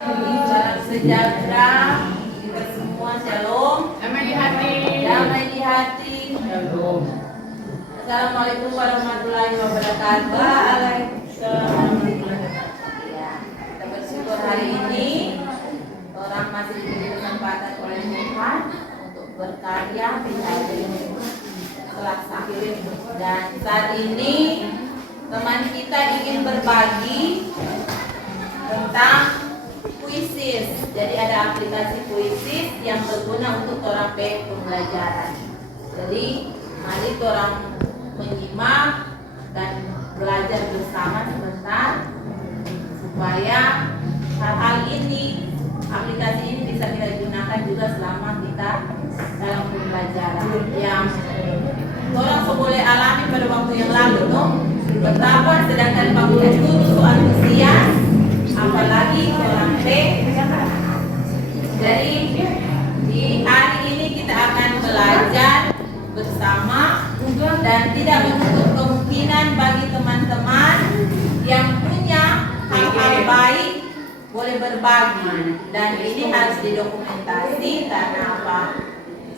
Salam sejahtera kita semua, shalom. Damai di hati. Damai di hati. Shalom. Assalamualaikum warahmatullahi wabarakatuh. Waalaikumsalam. Ya, kita bersyukur hari ini orang masih diberi kesempatan oleh Tuhan untuk berkarya di hari Selasa. Dan saat ini teman kita ingin berbagi tentang kuisis. Jadi ada aplikasi kuisis yang berguna untuk orang pembelajaran. Jadi mari orang menyimak dan belajar bersama sebentar supaya hal-hal ini, aplikasi ini bisa kita gunakan juga selama kita dalam pembelajaran. Yang orang boleh alami pada waktu yang lalu, betapa sedangkan kamu itu antusias, apalagi orang P. Jadi di hari ini kita akan belajar bersama dan tidak menutup kemungkinan bagi teman-teman yang punya hal-hal baik boleh berbagi, dan ini harus didokumentasi. Karena apa?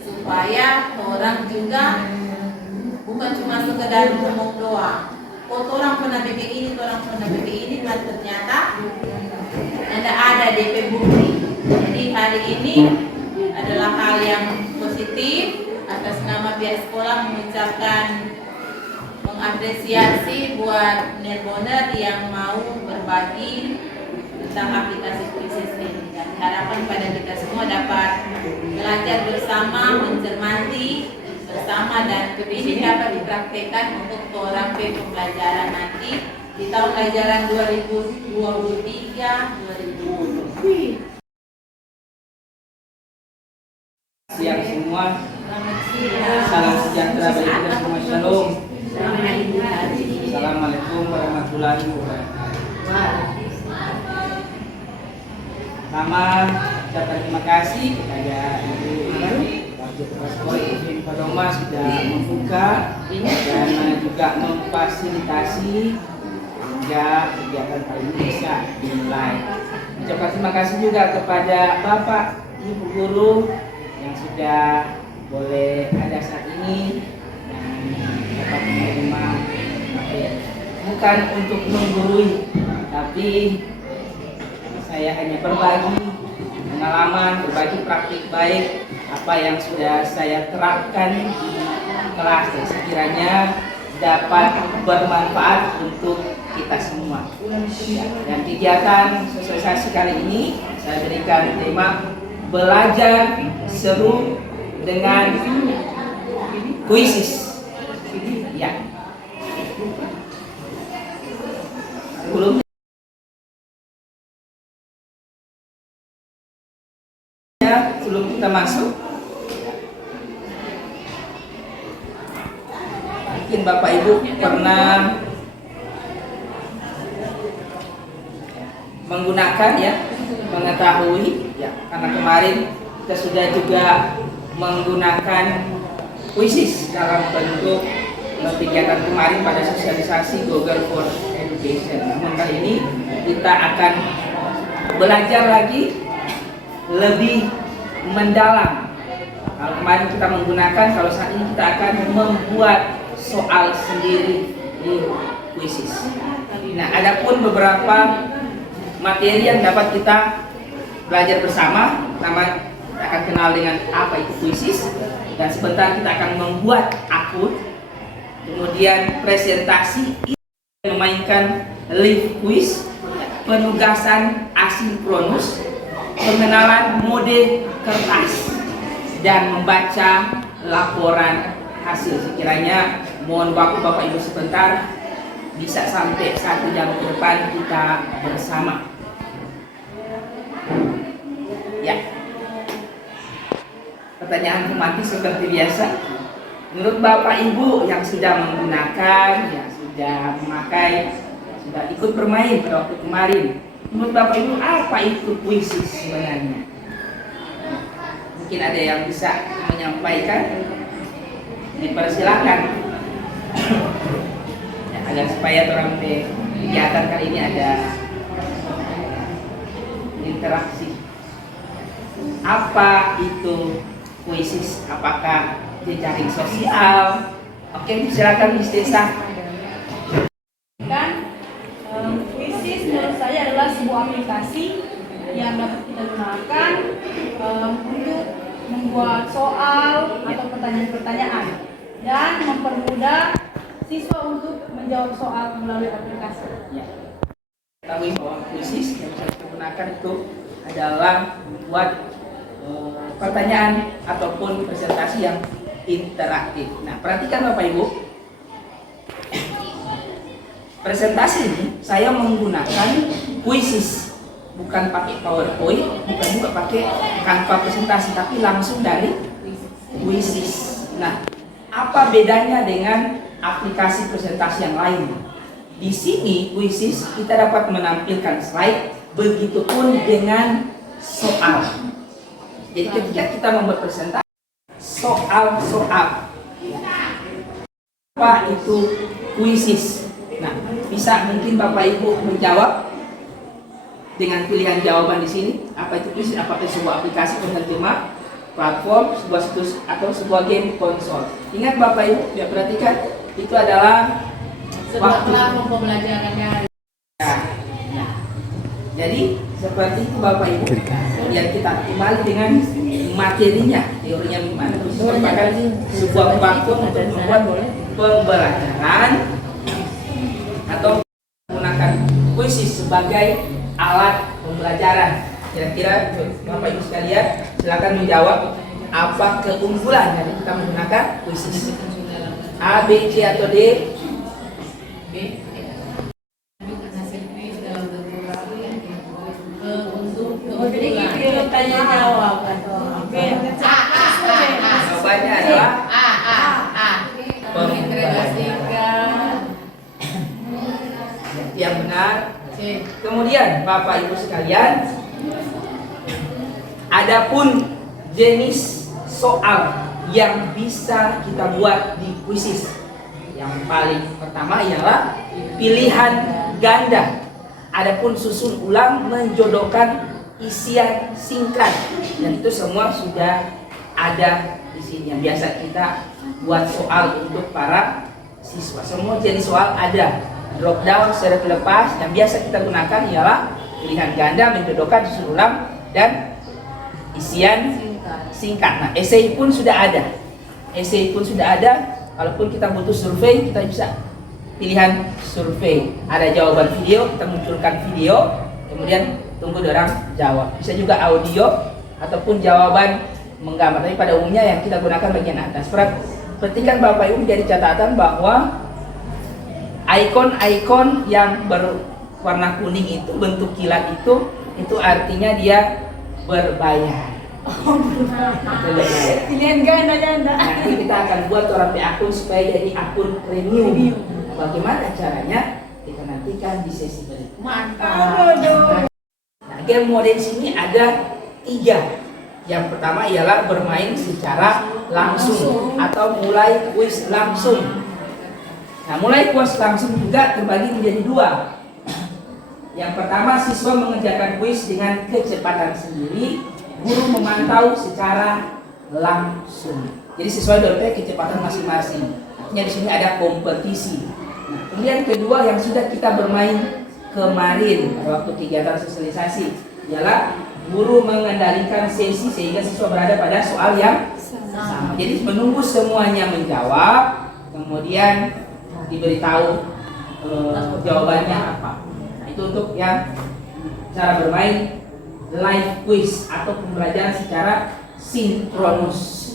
Supaya orang juga bukan cuma sekedar ngomong doang. Oh, orang pernah bikin ini, orang pernah bikin ini, dan ternyata tidak ada DP bukti. Jadi hari ini adalah hal yang positif. Atas nama pihak sekolah mengucapkan mengapresiasi buat Nirboner yang mau berbagi tentang aplikasi kuisis ini. Dan harapan pada kita semua dapat belajar bersama, mencermati bersama, dan ini dapat dipraktekkan untuk orang pembelajaran nanti di tahun ajaran 2023-2020. Siang semua, salam sejahtera bagi kita semua, shalom. Assalamualaikum warahmatullahi wabarakatuh. Pertama, ucapkan terima kasih kepada Ibu Wakil Kepala Sekolah Ibu Padoma sudah membuka dan juga memfasilitasi hingga kegiatan kali ini bisa dimulai. Ucapkan terima kasih juga kepada Bapak Ibu Guru yang sudah boleh ada saat ini dan dapat menerima materi. Bukan untuk menggurui, tapi saya hanya berbagi pengalaman, berbagi praktik baik apa yang sudah saya terapkan di kelas, dan sekiranya dapat bermanfaat untuk kita semua. Dan kegiatan sosialisasi kali ini saya berikan tema belajar seru dengan kuisis. Ya. Sebelum kita masuk, mungkin Bapak Ibu pernah menggunakan mengetahui karena kemarin kita sudah juga menggunakan kuisis dalam bentuk kegiatan kemarin pada sosialisasi Google for Education. Namun kali ini kita akan belajar lagi lebih mendalam. Kalau kemarin kita menggunakan, kalau saat ini kita akan membuat soal sendiri di kuisis. Nah, adapun beberapa materi yang dapat kita belajar bersama. Pertama, kita akan kenal dengan apa itu kuisis, dan sebentar kita akan membuat akun, kemudian presentasi, memainkan live quiz, penugasan asinkronus, pengenalan mode kertas, dan membaca laporan hasil. Sekiranya mohon waktu Bapak Ibu sebentar, bisa sampai 1 jam ke depan kita bersama. Ya. Pertanyaan pematik seperti biasa. Menurut Bapak Ibu yang sudah menggunakan, sudah memakai, sudah ikut bermain pada waktu kemarin, menurut Bapak Ibu apa itu kuisis sebenarnya? Mungkin ada yang bisa menyampaikan, dipersilakan. Agar supaya orang kegiatan kali ini ada berinteraksi. Apa itu puisis? Apakah jejaring sosial? Oke, silakan Miss Desa. Puisis menurut saya adalah sebuah aplikasi yang dapat kita gunakan untuk membuat soal atau pertanyaan-pertanyaan dan mempermudah siswa untuk menjawab soal melalui aplikasi. Ya. Ketahui bahwa puisis yang bisa kita gunakan itu adalah membuat pertanyaan ataupun presentasi yang interaktif. Nah, perhatikan Bapak Ibu. Presentasi ini saya menggunakan puisis, bukan pakai PowerPoint, bukan juga pakai Canva presentasi, tapi langsung dari puisis. Nah, apa bedanya dengan aplikasi presentasi yang lain? Di sini puisis kita dapat menampilkan slide, begitupun dengan soal. Jadi ketika kita membuat presentasi, soal-soal, apa itu puisis? Nah, bisa mungkin Bapak Ibu menjawab dengan pilihan jawaban di sini. Apa itu puisis? Apakah sebuah aplikasi penerjemah, platform, sebuah situs, atau sebuah game konsol? Ingat Bapak Ibu, ya perhatikan, itu adalah Sebuah platform pembelajarannya. Nah, jadi seperti itu Bapak Ibu. Kemudian kita kembali dengan materinya, teorinya gimana? Itu merupakan sebuah platform untuk membuat pembelajaran atau menggunakan puisis sebagai alat pembelajaran. Kira-kira Bapak Ibu sekalian silakan menjawab apa keunggulan dari kita menggunakan puisis. A, B, C atau D? B. Hasil kuis dalam bentuk untuk keunggulan. Tanya jawab atau Jawabannya adalah mengintegrasikan yang benar. C. Kemudian Bapak Ibu sekalian, adapun jenis soal yang bisa kita buat di puisis, yang paling pertama ialah pilihan ganda. Adapun susun ulang, menjodohkan, isian singkat, dan itu semua sudah ada di sini yang biasa kita buat soal untuk para siswa. Semua jenis soal ada. Drop down, serif lepas, yang biasa kita gunakan ialah pilihan ganda, menjodohkan, susun ulang, dan isian singkat. Nah, esai pun sudah ada. Esai pun sudah ada. Kalaupun kita butuh survei, kita bisa pilihan survei. Ada jawaban video, kita munculkan video, kemudian tunggu orang jawab. Bisa juga audio ataupun jawaban menggambar. Tapi pada umumnya yang kita gunakan bagian atas. Perhatikan Bapak Ibu, menjadi catatan bahwa ikon-ikon yang berwarna kuning itu, bentuk kilat itu artinya dia berbayar. pilihan ganda. Nanti kita akan buat orang akun supaya jadi akun premium. Bagaimana caranya? Kita nantikan di sesi berikutnya. Mantap. Nah, game mode di sini ada 3. Yang pertama ialah bermain secara langsung atau mulai kuis langsung. Nah, mulai kuis langsung juga terbagi menjadi 2. Yang pertama, siswa mengerjakan kuis dengan kecepatan sendiri, guru memantau secara langsung. Jadi sesuai dengan kecepatan masing-masing. Artinya di sini ada kompetisi. Nah, kemudian kedua yang sudah kita bermain kemarin pada waktu kegiatan sosialisasi ialah guru mengendalikan sesi sehingga siswa berada pada soal yang sama. Jadi menunggu semuanya menjawab, kemudian diberitahu jawabannya apa. Nah, itu untuk yang cara bermain live quiz atau pembelajaran secara sinkronus.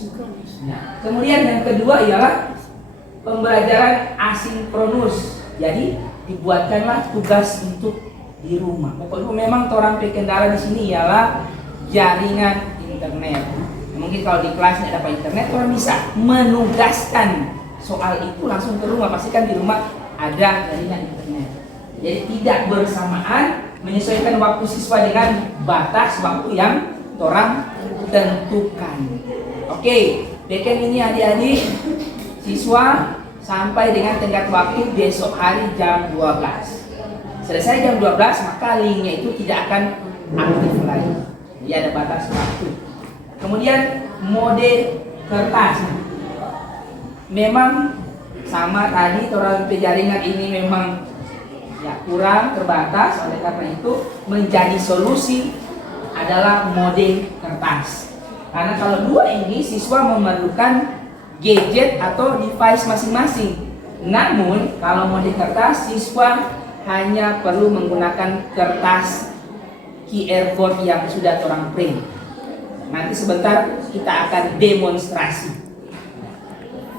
Nah, kemudian yang kedua ialah pembelajaran asinkronus. Jadi dibuatkanlah tugas untuk di rumah. Pokoknya memang orang kendala di sini ialah jaringan internet. Mungkin kalau di kelas tidak dapat internet, orang bisa menugaskan soal itu langsung ke rumah. Pastikan di rumah ada jaringan internet. Jadi tidak bersamaan, menyesuaikan waktu siswa dengan batas waktu yang orang tentukan. Oke, beken ini adik-adik, siswa sampai dengan tenggat waktu besok hari jam 12. Selesai jam 12, maka linknya itu tidak akan aktif lagi. Jadi ada batas waktu. Kemudian mode kertas. Memang sama tadi orang jaringan ini memang ya kurang terbatas, oleh karena itu menjadi solusi adalah mode kertas. Karena kalau dua ini siswa memerlukan gadget atau device masing-masing. Namun kalau mode kertas siswa hanya perlu menggunakan kertas QR code yang sudah orang print. Nanti sebentar kita akan demonstrasi.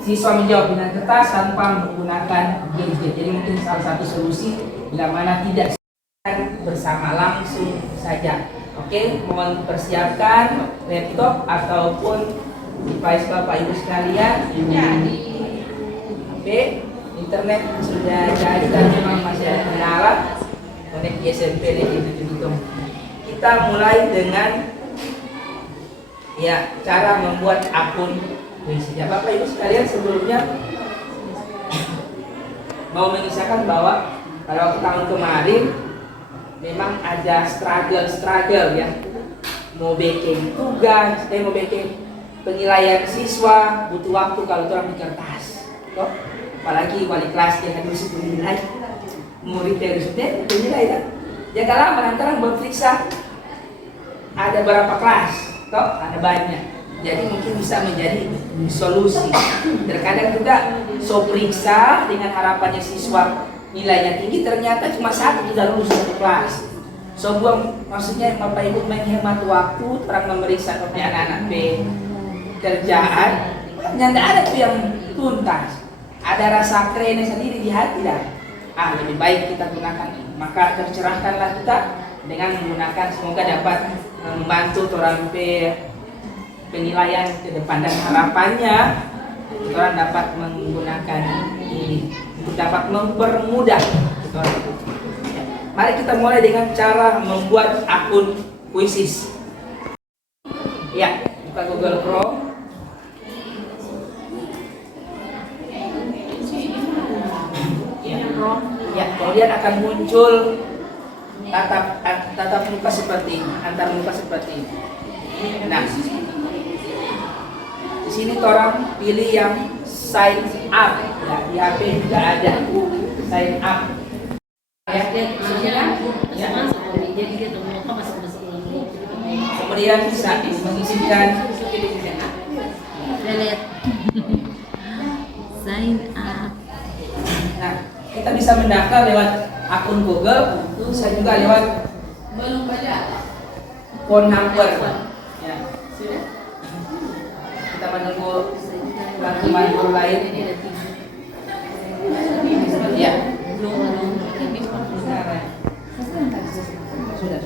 Siswa menjawab dengan kertas tanpa menggunakan gadget. Jadi mungkin salah satu solusi bila mana tidak bersama langsung saja. Oke, mohon persiapkan laptop ataupun device Bapak Ibu sekalian. Oke, internet sudah jadi dan memang masih ada kendala. Connect SMP itu hitung. Kita mulai dengan ya cara membuat akun. Ya, Bapak Ibu sekalian, sebelumnya mau mengisahkan bahwa pada waktu tahun kemarin memang ada struggle ya, mau bikin tugas, mau bikin penilaian siswa butuh waktu kalau orang di kertas, toh? Apalagi wali kelas yang harus menilai murid harus menilai ya. Jangan lama antara berperiksa ada berapa kelas, toh ada banyak. Jadi mungkin bisa menjadi solusi. Terkadang juga so periksa dengan harapannya siswa nilainya tinggi, ternyata cuma satu tidak lulus satu kelas. So buang, maksudnya Bapak Ibu menghemat waktu, terang memeriksa kepada anak-anak kerjaan, yang tidak ada tuh yang tuntas. Ada rasa kerennya sendiri di hati dah. Lebih baik kita gunakan ini. Maka tercerahkanlah kita dengan menggunakan, semoga dapat membantu orang penilaian ke depan, dan harapannya orang dapat menggunakan ini untuk dapat mempermudah. Mari kita mulai dengan cara membuat akun Quizzes. Ya, buka Google Chrome. Ya, kemudian akan muncul tatap muka seperti ini, antar muka seperti ini. Nah, di sini orang pilih yang sign up, ya, di HP juga ada sign up. Ya. Kemudian bisa mengisikan sign up. Nah, kita bisa mendaftar lewat akun Google, bisa juga lewat phone number. Ya. Kita menunggu teman-teman guru lain. Ya. Sudah.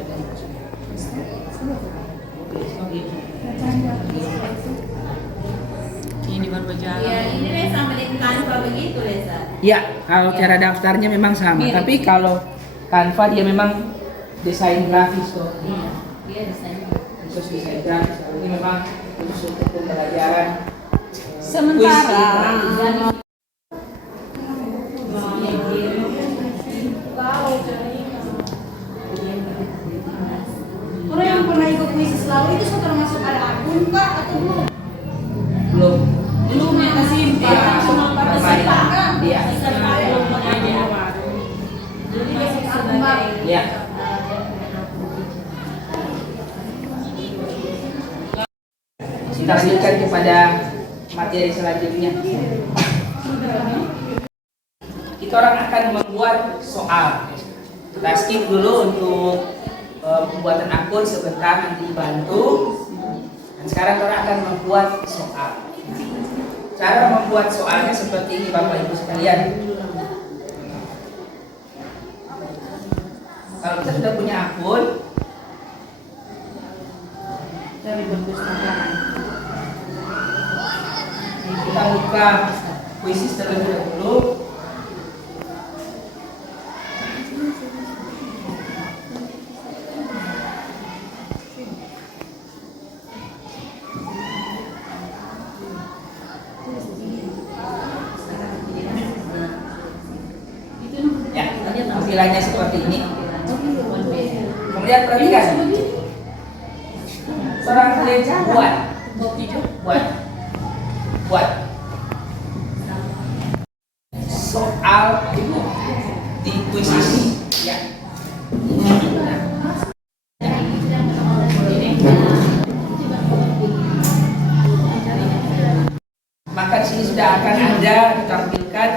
Ini baru berjalan. Ya, ini deh sama dengan Canva begitu, Lesa. Ya, kalau cara daftarnya memang sama, tapi kalau Canva dia memang desain grafis kok. Iya, dia desain. Khusus desain grafis. Ini memang khusus untuk pembelajaran. Sementara orang yang pernah ikut kuis selalu itu sudah termasuk ada akun kah atau belum? Belum Ya kasih cuma peserta kan? Iya. Peserta belum ada. Jadi basic akun Pak. Ya. Kita lanjutkan kepada materi selanjutnya. Kita orang akan membuat soal. Kita skip dulu untuk pembuatan akun sebentar, nanti dibantu. Dan sekarang kita akan membuat soal. Cara membuat soalnya seperti ini Bapak Ibu sekalian. Kalau kita sudah punya akun, Dari perpustakaan. kita buka Quizzes terlebih dahulu. Ya, tampilannya seperti ini. Kemudian perhatikan, translate buat. Buat soal di kuisis ya. Maka di sini sudah akan ada ditampilkan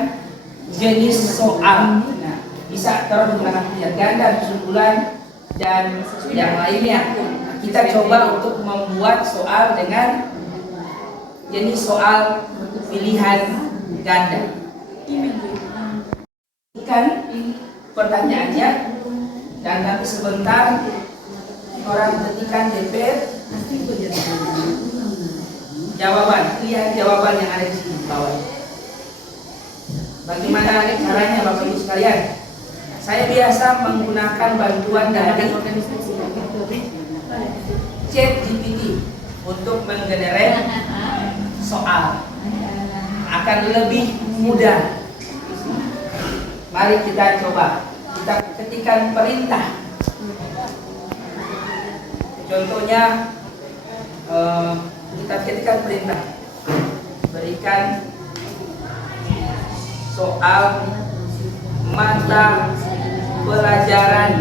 jenis soal. Nah, bisa terus menggunakan pilihan ganda, kesimpulan dan yang lainnya. Kita coba untuk membuat soal dengan jenis soal pilihan ganda. Kan pertanyaannya dan nanti sebentar orang ketikkan DP jawaban, pilihan jawaban yang ada di sini bawah. Bagaimana caranya Bapak Ibu sekalian? Saya biasa menggunakan bantuan dari ChatGPT untuk menggenerate soal, akan lebih mudah. Mari kita coba. Kita ketikkan perintah. Contohnya kita ketikkan perintah. Berikan soal mata pelajaran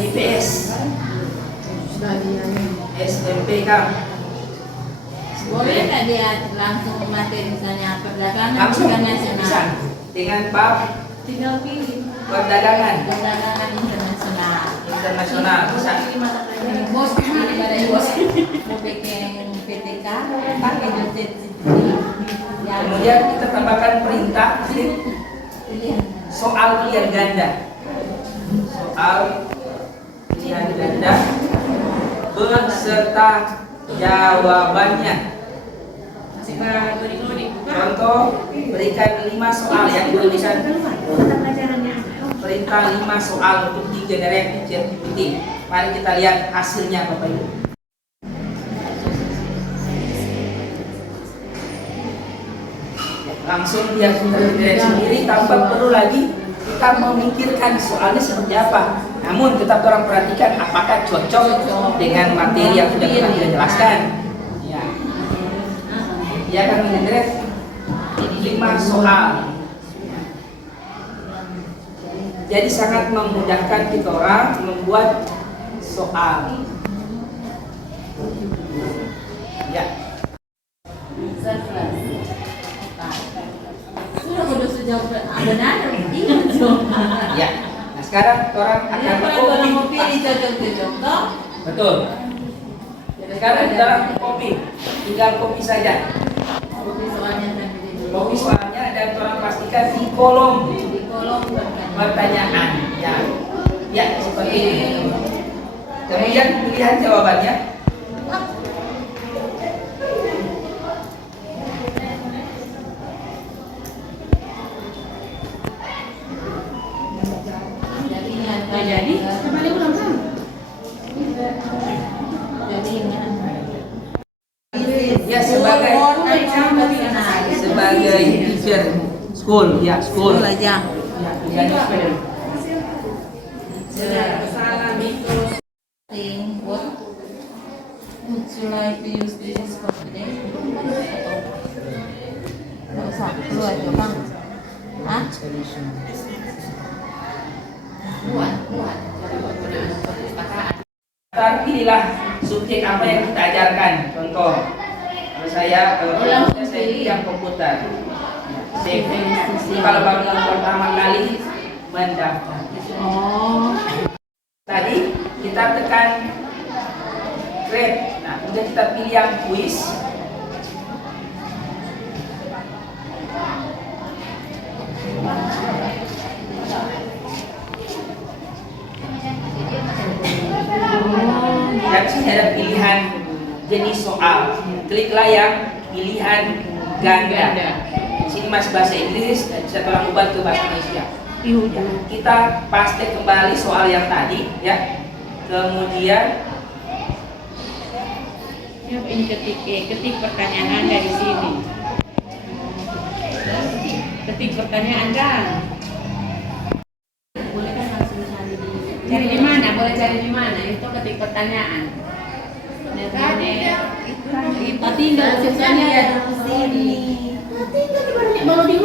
IPS SMP Kang. Boleh nggak dia langsung ke materi misalnya perdagangan Langsung internasional? bisa dengan bab Tinggal pilih perdagangan perdagangan internasional. internasional bisa. Bos daripada bos mau bikin PTK pakai dosen yang Kemudian kita tambahkan perintah pilihan. soal pilihan ganda. Soal pilihan ganda beserta jawabannya. Contoh, berikan 5 soal yang diberikan perintah 5 soal untuk digenerate di ChatGPT. Mari kita lihat hasilnya Bapak Ibu. Langsung dia sudah generate sendiri tanpa perlu lagi kita memikirkan soalnya seperti apa. Namun tetap orang perhatikan apakah cocok dengan materi yang sudah kita jelaskan. Ya. Dia akan menggenerate 5 soal. Jadi sangat memudahkan kita orang membuat soal. Ya. Sudah sejauh benar Ya. Nah, sekarang orang akan orang mau copy. pilih cocok-cocok toh. Betul. Sekarang kita copy. Tinggal copy saja. Copy soalnya tadi dulu. Copy soalnya dan orang pastikan di kolom Di kolom pertanyaan. Ya. Ya, seperti ini. Kemudian pilihan jawabannya. jadi kembali ulang kan? Jadi Ya sebagai teacher school, ya school. aja. Ya, pilihannya school. What would you like to use this for today? Nggak usah, lu aja bang. Hah? Buat. Pilihlah subjek apa yang kita ajarkan. Contoh, kalau saya yang komputer. Kalau baru pertama kali mendaftar. Oh. Tadi kita tekan create. Nah, kemudian kita pilih yang quiz. Dan sini ada pilihan jenis soal. Kliklah yang pilihan ganda. Di sini masih bahasa Inggris dan bisa tolong ubah ke bahasa Indonesia. Ya, kita paste kembali soal yang tadi, ya. Kemudian ketik pertanyaan Anda di sini. Ketik pertanyaan Anda. Boleh kan langsung cari di Cari di mana? Boleh cari di mana? Itu ketik pertanyaan. Tinggal sisanya ya sini. Baru di.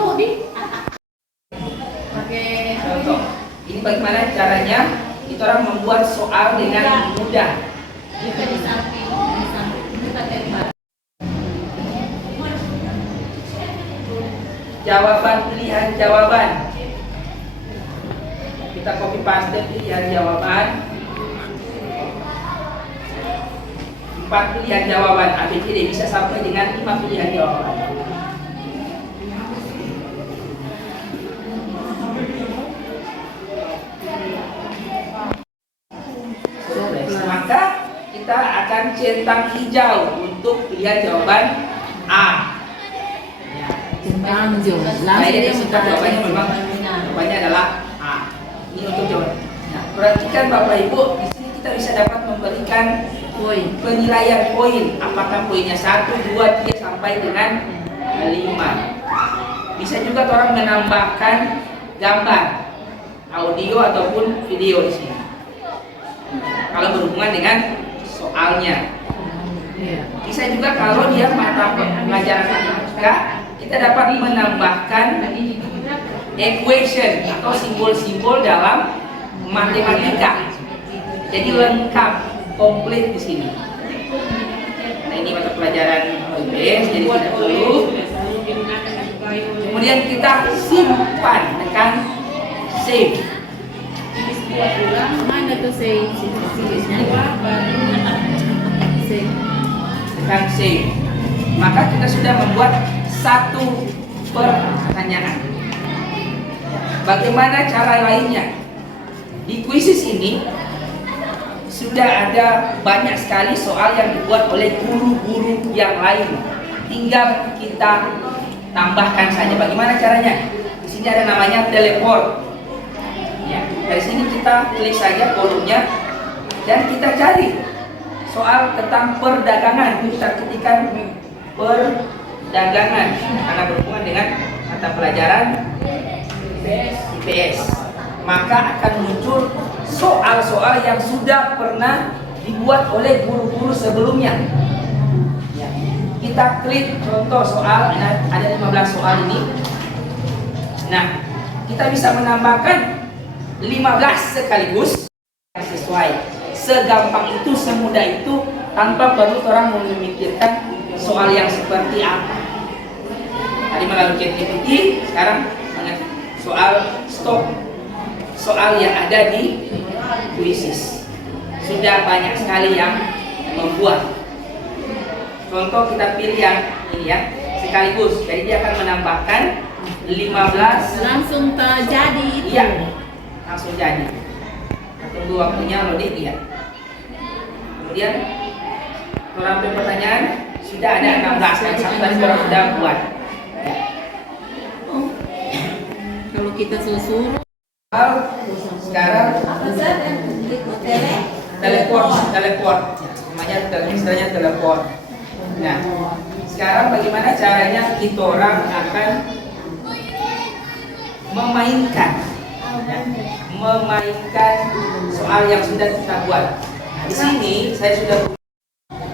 Oke. Contoh, ini bagaimana caranya kita orang membuat soal dengan mudah. Kita di samping. Kita tembak. Jawaban pilihan jawaban. Kita copy paste pilihan jawaban. 4 pilihan jawaban ABCD bisa sampai dengan 5 pilihan jawaban. Maka kita akan centang hijau untuk pilihan jawaban A. Saya ini suka jawabannya memang jawabannya adalah A. Ini untuk jawaban. Nah, perhatikan Bapak Ibu, di sini kita bisa dapat memberikan penilaian poin. Apakah poinnya 1, 2, 3 sampai dengan 5. Bisa juga orang menambahkan gambar, audio ataupun video di sini. Kalau berhubungan dengan soalnya. Bisa juga kalau dia mata pelajaran matematika, kita dapat menambahkan equation atau simbol-simbol dalam matematika. Jadi lengkap, komplit di sini. Nah, ini mata pelajaran IPS, jadi tidak perlu. Kemudian kita simpan, tekan save. Mana tuh save? Tekan save. Maka kita sudah membuat satu pertanyaan. Bagaimana cara lainnya? Di kuisis ini sudah ada banyak sekali soal yang dibuat oleh guru-guru yang lain. Tinggal kita tambahkan saja. Bagaimana caranya? Di sini ada namanya teleport. Ya, dari sini kita klik saja kolomnya dan kita cari soal tentang perdagangan. Kita ketikkan perdagangan karena berhubungan dengan mata pelajaran IPS. Maka akan muncul soal-soal yang sudah pernah dibuat oleh guru-guru sebelumnya. Ya. Kita klik contoh soal, ada 15 soal ini. Nah, kita bisa menambahkan 15 sekaligus sesuai. Segampang itu, semudah itu, tanpa perlu orang memikirkan soal yang seperti apa. Tadi melalui ChatGPT, sekarang soal stop. Soal yang ada di kuisis sudah banyak sekali yang membuat. Contoh kita pilih yang ini ya, sekaligus. Jadi dia akan menambahkan 15 langsung terjadi itu. Iya, langsung jadi. Tunggu waktunya loading ya. Kemudian sampai pertanyaan sudah ada 16 yang satu tadi orang sudah buat. Ya. Kalau kita susun Sekarang teleport, namanya istilahnya teleport. Nah, sekarang bagaimana caranya kita orang akan memainkan soal yang sudah kita buat. Di sini saya sudah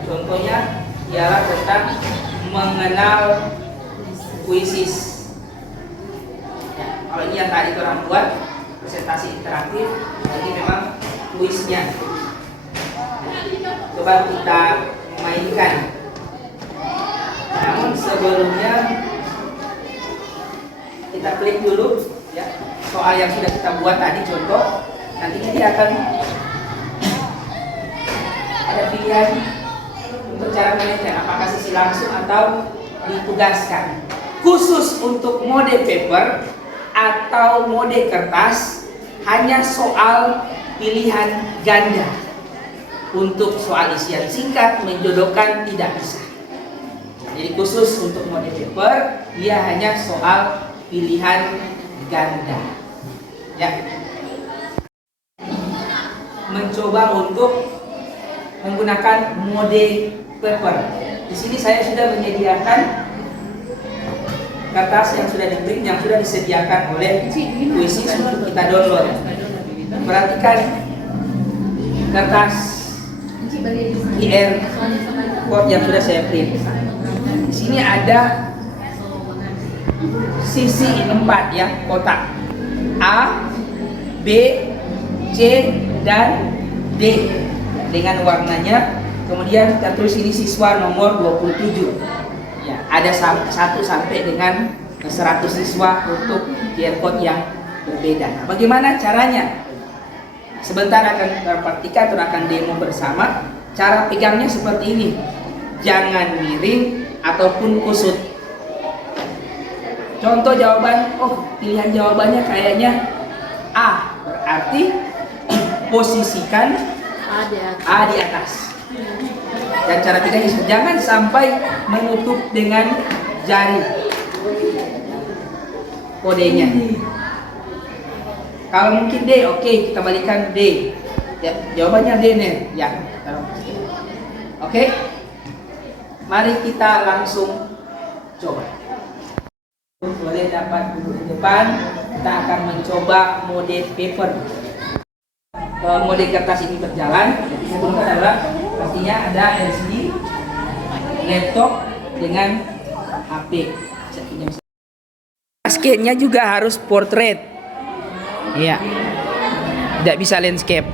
contohnya ialah tentang mengenal kuisis. Ya, kalau ini yang tadi orang buat presentasi interaktif, ini memang kuisnya. Coba kita mainkan. Namun sebelumnya kita klik dulu ya soal yang sudah kita buat tadi contoh. Nantinya dia akan ada pilihan untuk cara mainkan, apakah sisi langsung atau ditugaskan. Khusus untuk mode paper atau mode kertas hanya soal pilihan ganda. Untuk soal isian singkat menjodohkan tidak bisa. Jadi khusus untuk mode paper dia hanya soal pilihan ganda. Ya. Mencoba untuk menggunakan mode paper. Di sini saya sudah menyediakan kertas yang sudah di-print, yang sudah disediakan oleh kuisis untuk kita download. Perhatikan kertas QR code yang sudah saya print. Di sini ada sisi 4 ya, kotak A, B, C, dan D dengan warnanya. Kemudian kita tulis ini siswa nomor 27 ya, ada 1 sampai dengan 100 siswa untuk QR code yang berbeda. Nah, bagaimana caranya? Sebentar akan kita praktikkan atau akan demo bersama. Cara pegangnya seperti ini, jangan miring ataupun kusut. Contoh jawaban, pilihan jawabannya kayaknya A, berarti posisikan A di atas. Dan cara pegangnya jangan sampai menutup dengan jari kodenya. Kalau mungkin D, oke, kita balikan D. Ya, jawabannya D nih. Ya. Oke. Mari kita langsung coba. Boleh dapat duduk di depan. Kita akan mencoba mode paper. Mode kertas ini berjalan. Jadi sebelumnya adalah pastinya ada LCD, laptop dengan HP. Sketnya juga harus portrait. Iya. Tidak bisa landscape.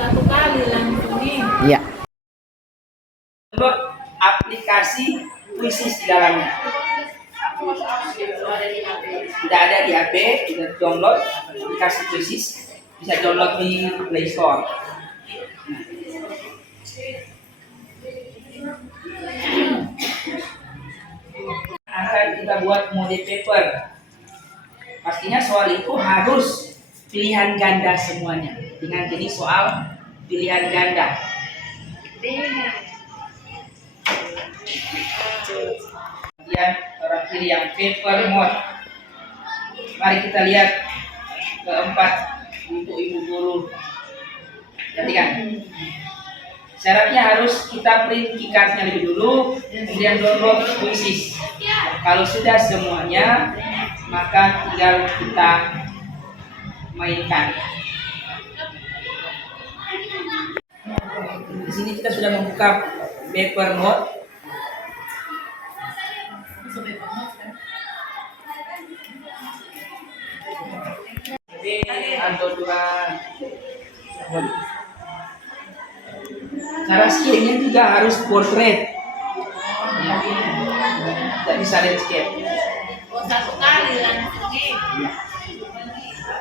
Satu kali langsung nih. Iya. Download aplikasi Quizzes di dalamnya. Tidak ada di HP, tidak download aplikasi Quizzes. Bisa download di Play Store. Akan kita buat mode paper. Pastinya soal itu harus pilihan ganda semuanya. Dengan jenis soal pilihan ganda. Kemudian orang pilih yang paper mode. Mari kita lihat keempat ibu-ibu guru. Perhatikan. Syaratnya harus kita print keycardnya lebih dulu, kemudian download Quizzes. Kalau sudah semuanya, maka tinggal kita mainkan. Di sini kita sudah membuka paper mode. Cara skillnya juga harus portrait. Ya. Tidak bisa landscape. Satu kali langsung nih.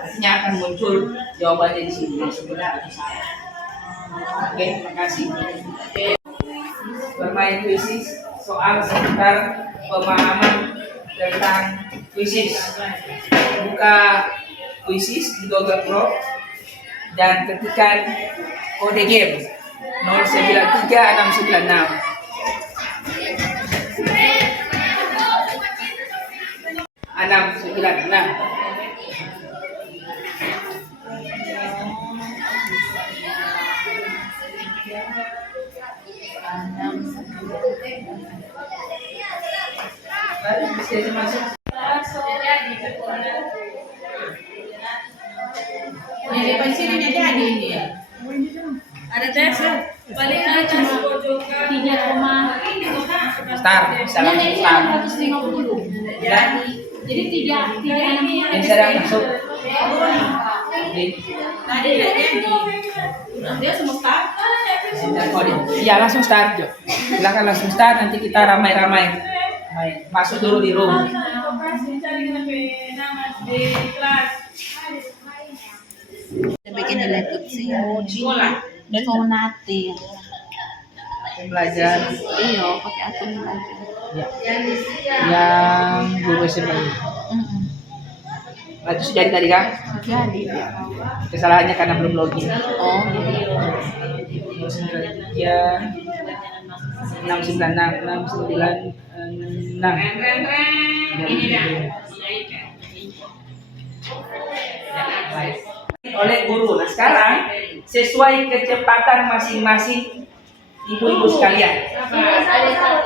Nantinya akan muncul jawabannya di sini yang sebenarnya salah. Oke, terima kasih. Bermain Quizzes, soal seputar pemahaman tentang Quizzes. Buka Quizzes di Google Chrome dan ketikkan kode game 093696. Bisa masuk. Yang depan sini jadi ini ya. Ada tes paling cuma 3,5. Start, salah start. 150. Jadi 3,6. Yang sedang masuk. Tadi nggak jadi. Dia semua start. Iya, langsung start, Jo. Silakan langsung start, nanti kita ramai-ramai. Masuk dulu di room. Bikin di laptop sih. Sekolah. Kau nanti. Belajar. Iya, pakai akun belajar. Ya. Yang Google Sheet. Nah, itu sudah tadi kan? Jadi. Kesalahannya karena belum login. Oh. 6966996. Ini dah. Oleh guru. Nah, sekarang sesuai kecepatan masing-masing ibu-ibu sekalian.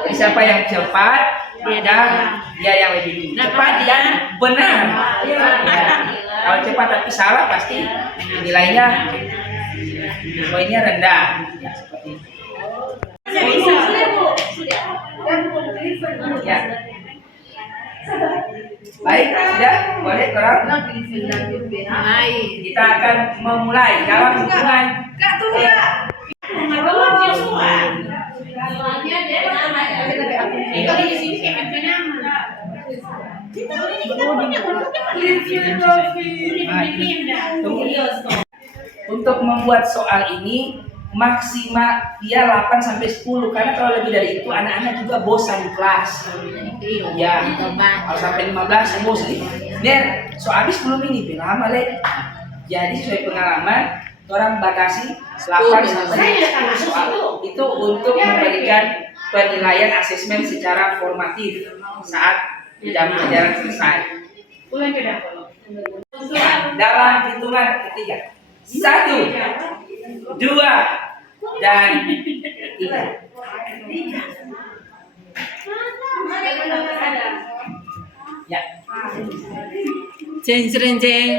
Siapa yang cepat dan dia yang lebih dulu. Cepat dan benar. Ya. Kalau cepat tapi salah pasti nilainya rendah. Ya, seperti itu. Ya. Baik, sudah boleh orang. Kita akan memulai dalam hitungan. Untuk membuat soal ini maksimal dia 8 sampai 10 karena kalau lebih dari itu anak-anak juga bosan di kelas. Ya, kalau sampai 15 bosan. Biar soal habis 10 menit lama le. Jadi sesuai pengalaman orang batasi 8 sampai 10 soal itu untuk memberikan penilaian asesmen secara formatif saat jam pelajaran selesai. Dalam hitungan ketiga, 1, 2, dan 3. Ya. Ceng ceng ceng.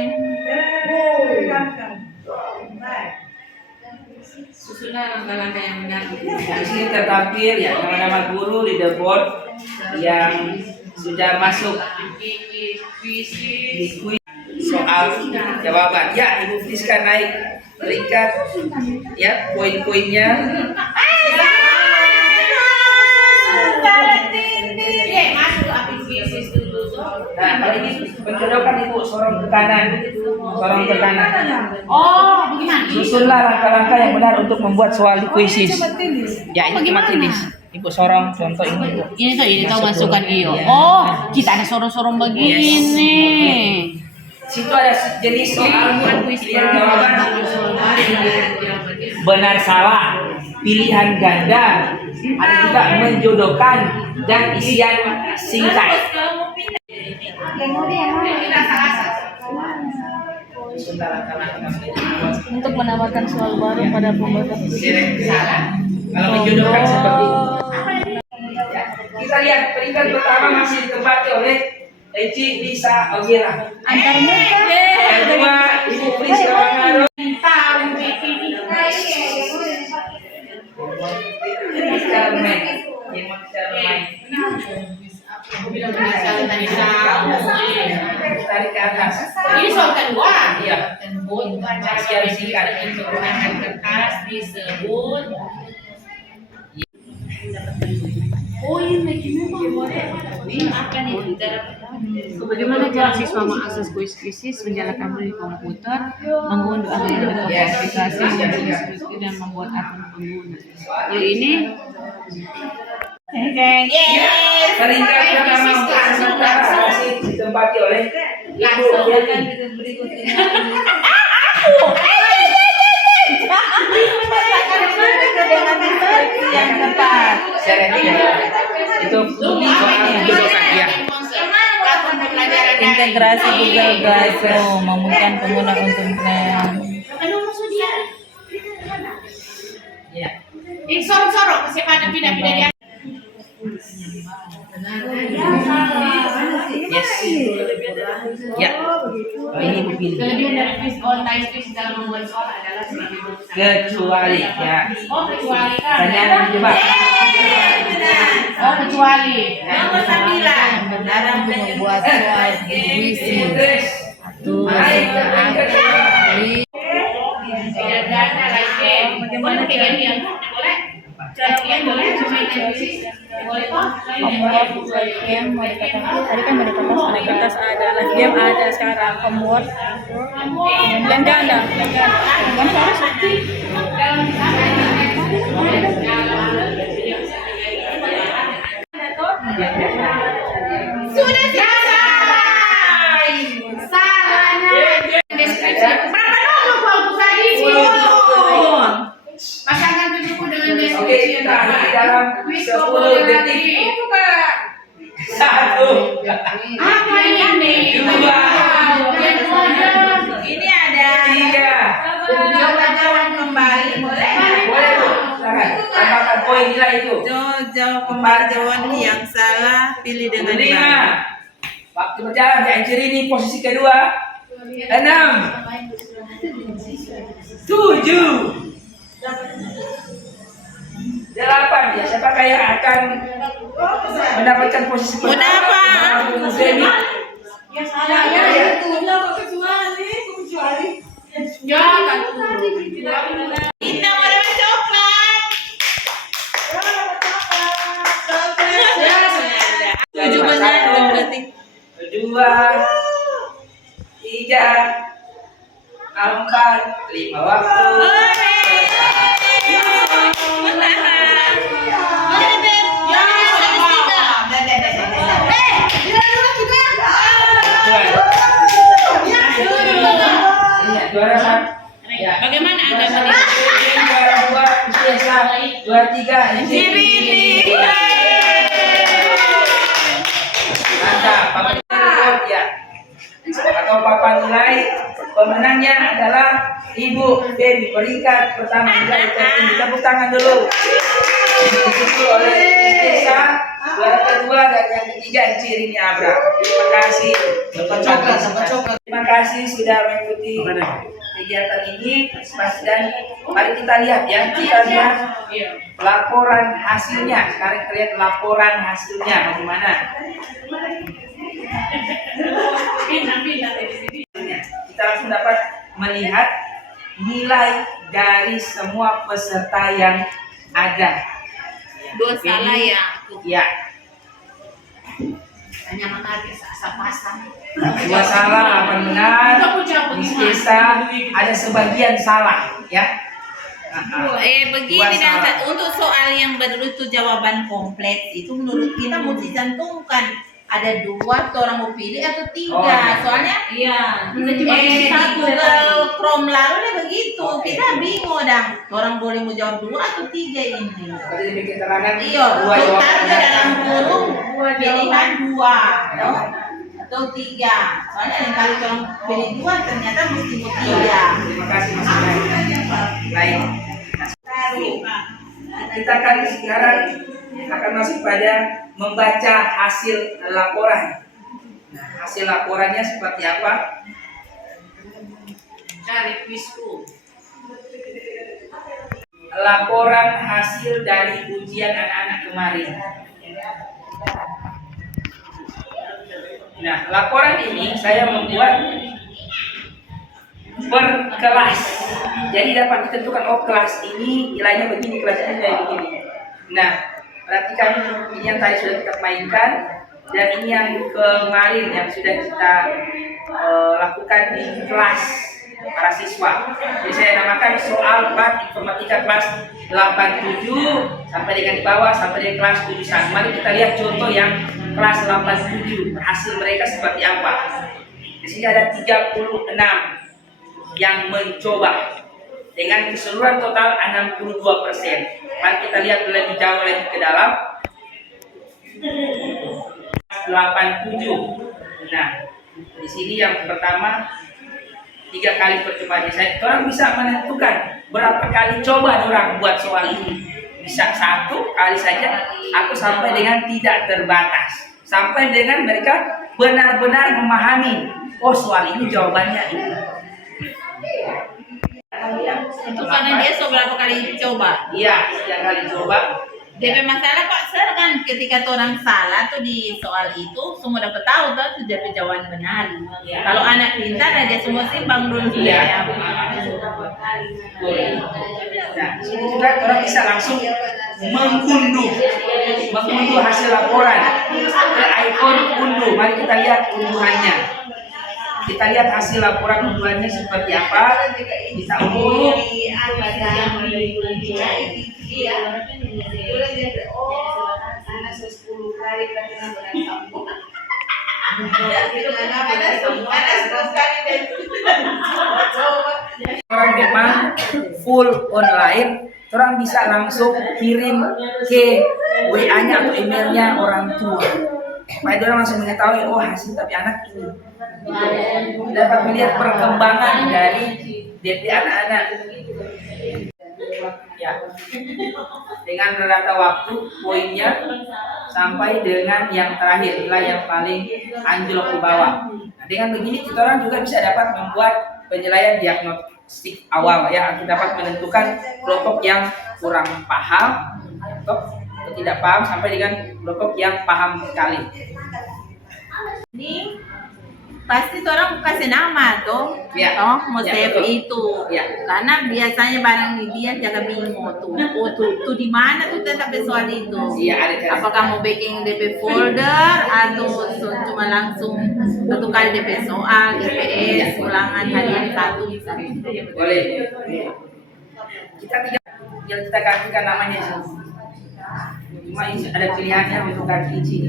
Susunlah langkah-langkah yang benar. Di sini tertampil ya nama-nama guru leaderboard yang sudah masuk di kuis soal jawaban. Ya, Ibu Friska naik peringkat ya poin-poinnya. Nah, kali ini penjodokan Ibu sorong ke kanan. Sorong ke kanan. Oh, bagaimana? Susunlah langkah-langkah yang benar untuk membuat soal kuisis. Ya, ini makinis. Ibu sorong contoh ini. Ini tahu masukkan iyo. Oh, kita ada sorong-sorong begini. Situ ada jenis soal pilihan jawaban benar salah, pilihan ganda, ada juga menjodohkan dan isian singkat. Untuk menambahkan soal baru pada pembahasan. Kalau menjodohkan seperti ini. Ya, kita lihat peringkat pertama masih ditempati oleh Eci Lisa Ogira. Antar muka. Yang kedua Ibu Friska Bangaro. Cara bermain. Cara bermain. Tarik ke atas. Ini soal kedua. Iya. Cara singkat menggunakan kertas disebut. Oh ini akan Bagaimana cara siswa mengakses kuis krisis, menjalankan di komputer, mengunduh aplikasi dan membuat akun pengguna. Yang ini Peringkat pertama untuk sementara masih ditempati oleh Ibu Yati. berikutnya. Yang tepat. Itu soal menjodohkan ya. Integrasi Google Classroom memungkinkan pengguna untuk Ya. sorok-sorok siapa ada pindah-pindah dia. Yes. Ya. Oh, ini Ibu pilih. Kelebihan dari quiz online quiz dalam membuat soal adalah sebagai Kecuali ya. oh kecuali kan. Pertanyaan dijebak. Oh kecuali. Nomor 9 dalam membuat soal puisi atau Tidak dana lagi. Bagaimana caranya? Boleh. Caranya boleh main quiz. Boleh kok. Live game mau dikatakan tadi kan ada kertas ada live game ada sekarang homework dan ganda kan harus Sudah selesai. Salahnya. Berapa nomor Pak tadi? Pasangan tujuhku dengan deskripsi. Oke, kita di dalam 10 detik. 1. Apa ini? 2. ini ada 3. jawab kembali boleh Boleh Bu, silakan. Tambahkan poin nilai itu. jawab kembali jawaban yang salah pilih dengan 5. baik. Waktu berjalan di akhir ini posisi kedua. 6. 7. 8. 8 ya. Siapakah yang akan mendapatkan posisi pertama? Udah, Pak. Femi. Kita warna coklat. Tujuh benar dong berarti. 2, 3, 4, 5 waktu. Juara 1. Ya. Bagaimana Anda melihat? Juara 2 Ciesa, juara 3 Cirini. Mantap, papan report ya. Atau papan nilai pemenangnya adalah Ibu Femi, peringkat pertama nilai tertinggi. Tepuk tangan dulu. Disusul oleh Ciesa, juara kedua, dan yang ketiga Cirini Abra. Terima kasih. Terima kasih sudah mengikuti kegiatan ini. Dan mari kita lihat ya, kita lihat laporan hasilnya. Sekarang kita lihat laporan hasilnya bagaimana. Kita langsung dapat melihat nilai dari semua peserta yang ada. Dua salah ya. Ya. Hanya menarik pasang. 2 salah, 8 benar. Miss Ciesa ada sebagian salah ya. Begini Dua dan salah. untuk soal yang itu jawaban kompleks itu menurut kita mesti cantumkan ada 2 orang mau pilih atau 3. Oh, iya. Soalnya di Google Chrome lalu deh begitu. Kita bingung dah. Orang boleh mau jawab 2 atau 3 ini. Berarti dibikin keterangan Iya, 2 jawaban totalnya benar. dalam kurung pilihan 2 atau 3. Soalnya yang kali orang pilih 2 ternyata mesti 3. Terima kasih Mas Ibrahim. Baik. Kita akan sekarang akan masuk pada membaca hasil laporan. Nah, hasil laporannya seperti apa? Cari kuisku. Laporan hasil dari ujian anak-anak kemarin. Nah, laporan ini saya membuat per kelas. Jadi dapat ditentukan, oh kelas ini nilainya begini, kelas ini nilainya begini. Nah, perhatikan ini yang tadi sudah kita mainkan, dan ini yang kemarin yang sudah kita lakukan di kelas para siswa. Jadi saya namakan soal bab informatika kelas 87 sampai dengan di bawah sampai dengan kelas 71. Mari kita lihat contoh yang kelas 87, hasil mereka seperti apa. Di sini ada 36 yang mencoba dengan keseluruhan total 62%. Mari kita lihat lebih jauh lagi ke dalam. 87. Nah, di sini yang pertama 3 kali percobaan. Saya orang bisa menentukan berapa kali coba orang buat soal ini. Bisa 1 kali saja atau sampai dengan tidak terbatas. Sampai dengan mereka benar-benar memahami, oh soal ini jawabannya ini. Itu karena dia berapa kali coba. Iya, 3 kali coba. DP masalah Pak Sir kan ketika orang salah tuh di soal itu semua dapat tahu tuh DP jawaban benar. Ya. Kalau anak pintar aja semua simpang dulu Iya. ya. Nah, di sini juga orang bisa langsung mengunduh hasil laporan ke ikon unduh. Mari kita lihat unduhannya. Kita lihat hasil laporan unduhannya seperti apa. Kita unduh. Orang memang full online, orang bisa langsung kirim ke WA-nya atau emailnya orang tua. Supaya orang langsung mengetahui, oh hasil tapi anak ini. Dapat melihat perkembangan dari DP anak-anak. Ya, dengan rata waktu poinnya sampai dengan yang terakhir, nilai yang paling anjlok ke bawah. Nah, dengan begini kita orang juga bisa dapat membuat penilaian diagnostik awal ya, untuk dapat menentukan kelompok yang kurang paham atau tidak paham sampai dengan kelompok yang paham sekali. Ini pasti orang kasih nama tuh, Ya. toh mau Ya, save betul. itu, Ya. karena biasanya barang ini dia jaga bingung tuh, tuh di mana tuh tetap soal itu. Iya, ada cara. Apakah mau backing DP folder atau cuma langsung satu kali DP soal, DPS, ulangan harian satu misalnya. Boleh. Kita tinggal kita gantikan namanya sih. Cuma ini ada pilihannya untuk ganti sini.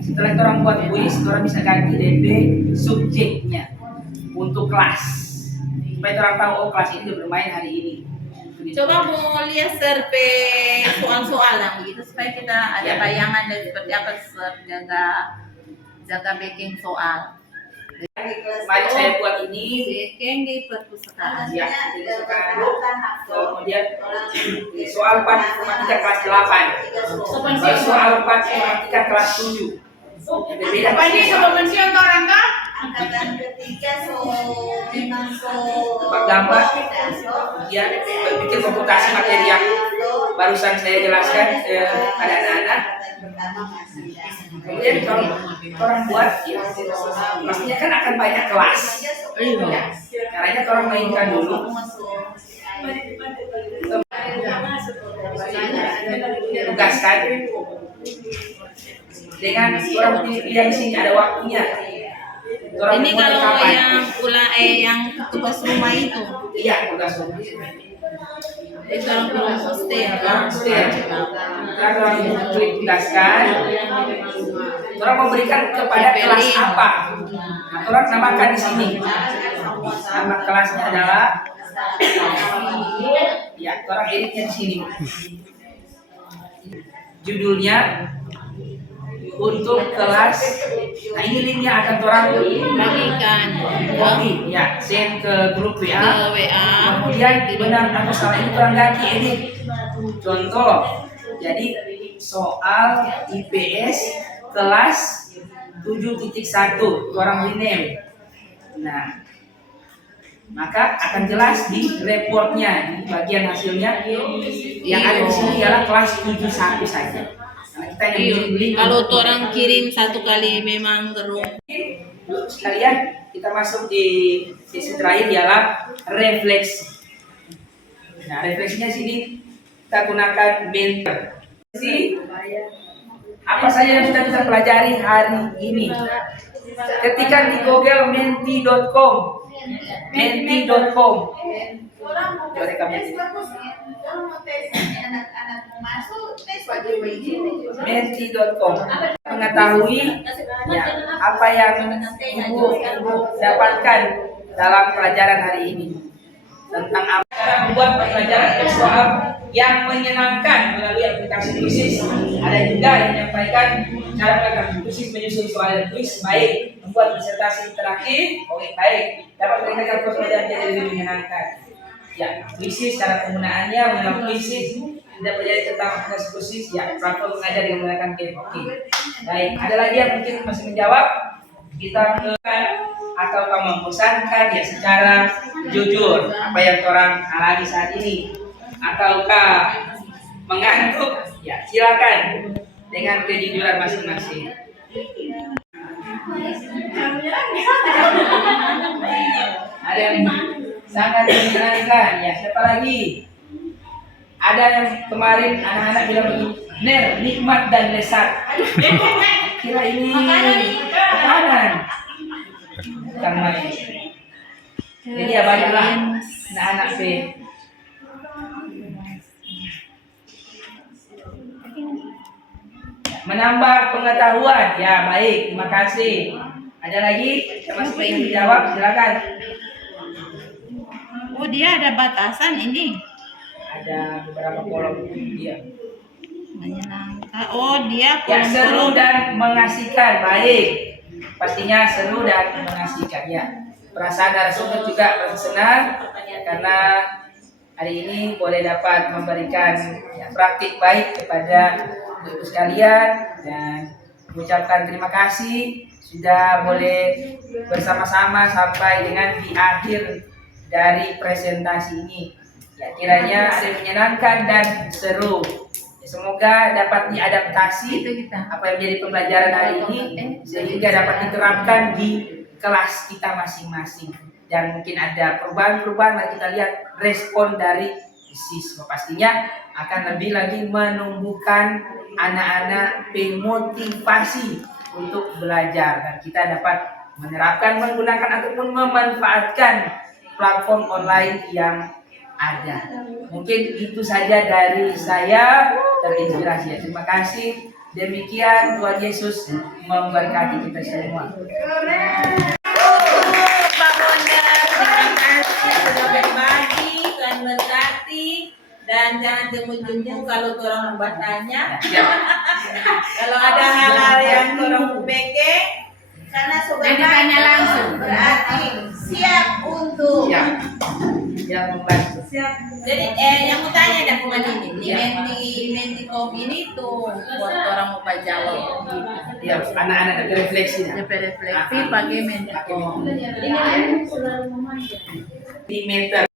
Setelah orang buat kuis, orang bisa ganti DP subjeknya untuk kelas. Supaya orang tahu oh kelas ini bermain hari ini. Coba mau lihat survei soal-soal yang begitu supaya kita ada Ya. bayangan dari seperti apa jaga backing soal. Mari saya buat ini. Backing di perpustakaan. Ya, jadi sekarang kemudian soal 4 informatika kelas 8. Soal 4 informatika kelas 7. Berbeda. Apa ini sebelum pensiun orang kah? Angkatan ketiga memang Tebak gambar, kemudian berpikir komputasi materi yang barusan saya jelaskan pada anak-anak. Kemudian kalau orang buat, ya, pastinya kan akan banyak kelas. Ya, caranya orang mainkan dulu. Tugaskan dengan orang pilih di sini ada waktunya. Orang Ini mulai kalau kapan? yang tugas rumah itu, Iya, tugas rumah. itu orang belum posting. Setelah orang klik tugaskan, orang memberikan kepada kelas apa? Nah, orang namakan di sini. Nama kelasnya adalah, ya, orang editnya di sini. Judulnya untuk kelas. Nah, ini linknya akan orang Bagikan copy, ya, send ke grup ke WA. WA. Kemudian benar atau salah itu orang ganti edit. Contoh, jadi soal IPS kelas 7.1 orang rename. Nah, maka akan jelas di reportnya di bagian hasilnya yang ada di sini ialah kelas 71 saja. Nah, kita yang beli Kalau tuh orang kirim satu kali memang gerung. sekalian kita masuk di sesi terakhir ialah refleksi. Nah, refleksinya sini kita gunakan mentor. Apa saja yang sudah kita pelajari hari ini? Ketika di Google menti.com, menti.com. Coba kami menti.com mengetahui ya, apa yang ibu dapatkan dalam pelajaran hari ini tentang apa cara membuat pembelajaran visual yang menyenangkan melalui aplikasi Quizzes. Ada juga yang menyampaikan cara melakukan Quizzes menyusun soal dan kuis baik, membuat presentasi interaktif, baik, dapat meningkatkan pembelajaran jadi lebih menyenangkan. Ya, Quizzes cara penggunaannya mengenal Quizzes tidak belajar tentang aplikasi Quizzes, ya, platform mengajar dengan menggunakan game. Oke, baik. Ada lagi yang mungkin masih menjawab? Kita atau membosankan ya secara jujur apa yang orang alami saat ini, ataukah mengantuk? Ya, silakan dengan kejujuran masing-masing. Ada yang sangat menyenangkan ya. Siapa lagi? Ada yang kemarin anak-anak bilang begini, Ner, nikmat dan lesat. Kira ini makanan. Bukan main. Jadi ya banyaklah anak-anak B. Menambah pengetahuan, ya baik, terima kasih. Ada lagi yang masih ingin dijawab, silakan. Oh, dia ada batasan ini. Ada beberapa kolom dia. Menyenangkan. Oh, dia Ya, seru kolom-kolom. dan mengasihkan, baik. Pastinya seru dan mengasihkan ya. Perasaan narasumber juga bersenang karena hari ini boleh dapat memberikan ya, praktik baik kepada ibu sekalian dan mengucapkan terima kasih sudah boleh bersama-sama sampai dengan di akhir dari presentasi ini. Ya, kiranya ada yang menyenangkan dan seru. Ya, Semoga dapat diadaptasi Itu kita. apa yang menjadi pembelajaran hari ini sehingga dapat diterapkan di kelas kita masing-masing. Dan mungkin ada perubahan-perubahan, mari kita lihat respon dari siswa. Pastinya akan lebih lagi menumbuhkan anak-anak memotivasi untuk belajar dan kita dapat menerapkan, menggunakan ataupun memanfaatkan platform online yang ada. Mungkin itu saja dari saya, terinspirasi. Terima kasih. Demikian, Tuhan Yesus memberkati kita semua. Pak Bonda, terima kasih sudah berbagi, Tuhan berkati. Dan jangan jemu-jemu kalau orang bertanya. Kalau ada hal-hal yang orang beke, Karena sobat Jadi tanya langsung. berarti siap untuk Yang membantu. jadi yang mau tanya ada bukan ini, Mentikom ini tuh buat orang mau jawab. Ya, anak-anak refleksi. DP refleksi pakai Mentikom. Di meter.